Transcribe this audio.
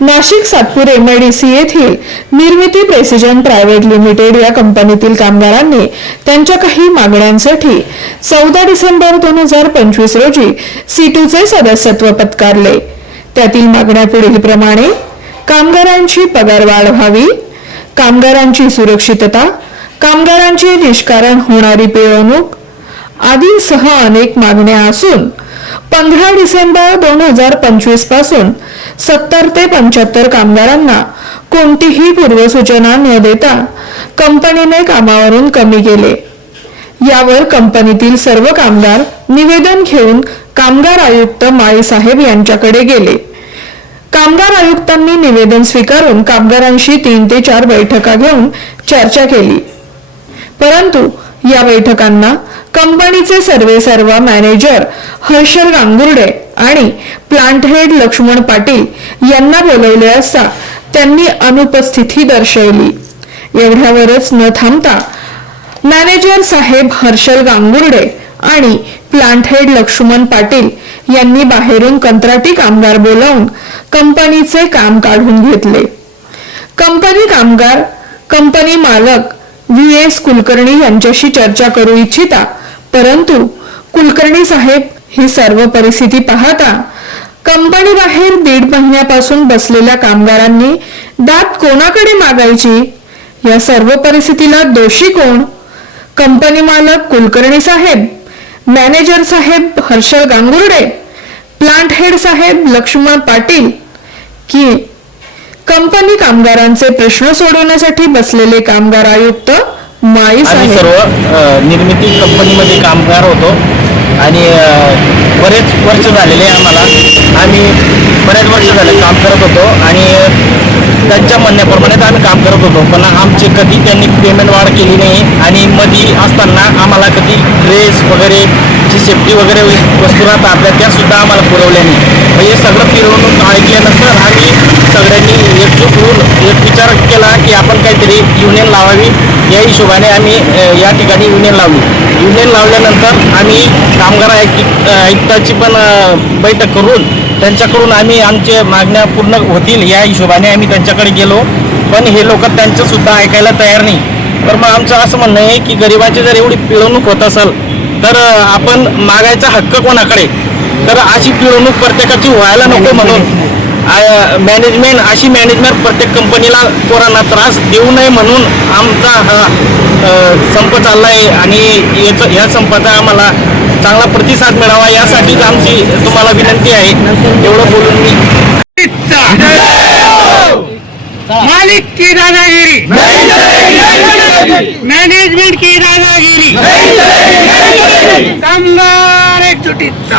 Nashik Satpur MIDC येथील निर्मिती precision private limited या कंपनीतील कामगारांनी त्यांच्या काही मागण्यांसाठी 14 डिसेंबर 2025 रोजी C2चे सदस्यत्व पत्कारले। त्यातील मागण्या पुढीलप्रमाणे: कामगारांची पगारवाढ व्हावी, कामगारांची सुरक्षितता, कामगारांची निष्कारण होणारी पिळवणूक आदींसह अनेक मागण्या असून 15 डिसेंबर 2025 पासून 70 ते 75 कामगारांना कोणतीही पूर्वसूचना न देता कंपनीने कामावरून कमी केले। यावर कंपनीतील सर्व कामगार निवेदन घेऊन कामगार आयुक्त माळी साहेब यांच्याकडे गेले। कामगार आयुक्तांनी निवेदन स्वीकारून कामगारांशी 3 ते 4 बैठका घेऊन चर्चा केली, परंतु या बैठकांना कंपनीचे सर्वेसर्वा मॅनेजर हर्षल गांगुर्डे आणि प्लांट हेड लक्ष्मण पाटील यांना बोलवले असता त्यांनी अनुपस्थिती दर्शवली। एवढ्यावरच न थांबता मॅनेजर साहेब हर्षल गांगुर्डे आणि प्लांट हेड लक्ष्मण पाटील यांनी बाहेरून कंत्राटी कामगार बोलावून कंपनीचे काम काढून घेतले। कंपनी कामगार कंपनी मालक VS कुलकर्णी यांच्याशी चर्चा करू इच्छिता, परंतु कुलकर्णी साहेब ही सर्व परिस्थिती पाहता कंपनी बाहेर 1.5 महिन्यापासून बसलेल्या कामगारांनी दात कोणाकडे मागायची? या सर्व परिस्थितीला दोषी कोण? कंपनी मालक कुलकर्णी साहेब, मॅनेजर साहेब हर्षल गांगुर्डे, प्लांट हेड साहेब लक्ष्मण पाटील की कंपनी कामगारांचे प्रश्न सोडवण्यासाठी बसलेले कामगार आयुक्त माळी साहेब? सर्व निर्मिती कंपनीमध्ये कामगार होतो आणि बरेच वर्ष झालेले आम्हाला, आम्ही बरेच वर्ष झाले काम करत होतो आणि त्यांच्या म्हणण्याप्रमाणे आम्ही काम करत होतो, पण आमची कधी त्यांनी पेमेंट वाढ केली नाही आणि मध्ये असताना आम्हाला कधी ड्रेस वगैरे जी सेफ्टी वगैरे वस्तू राहतात आपल्या त्या सुद्धा आम्हाला पुरवल्या नाही। हे सगळं फिरवून ऐकल्यानंतर आम्ही सगळ्यांनी एकजूट होऊन एक विचार केला की आपण काहीतरी युनियन लावावी। या हिशोबाने आम्ही या ठिकाणी युनियन लावली। युनियन लावल्यानंतर आम्ही कामगार आयुक्ताची पण बैठक करून त्यांच्याकडून आम्ही आमच्या मागण्या पूर्ण होतील या हिशोबाने आम्ही त्यांच्याकडे गेलो, पण हे लोक त्यांचं सुद्धा ऐकायला तयार नाही। तर मग आमचं असं म्हणणं आहे की गरिबाची जर एवढी पिळवणूक होत असेल तर आपण मागायचा हक्क कोणाकडे? तर अशी पिळवणूक प्रत्येकाची व्हायला नको म्हणून मॅनेजमेंट अशी मॅनेजमेंट प्रत्येक कंपनीला पोरांना त्रास देऊ नये म्हणून आमचा हा संप चालला आहे आणि या संपाचा आम्हाला चांगला प्रतिसाद मिळावा यासाठीच आमची तुम्हाला विनंती आहे। एवढं बोलून मी मालिक की दादागिरी, मैनेजमेंट की दादागिरी, कामगार एकजुटीचा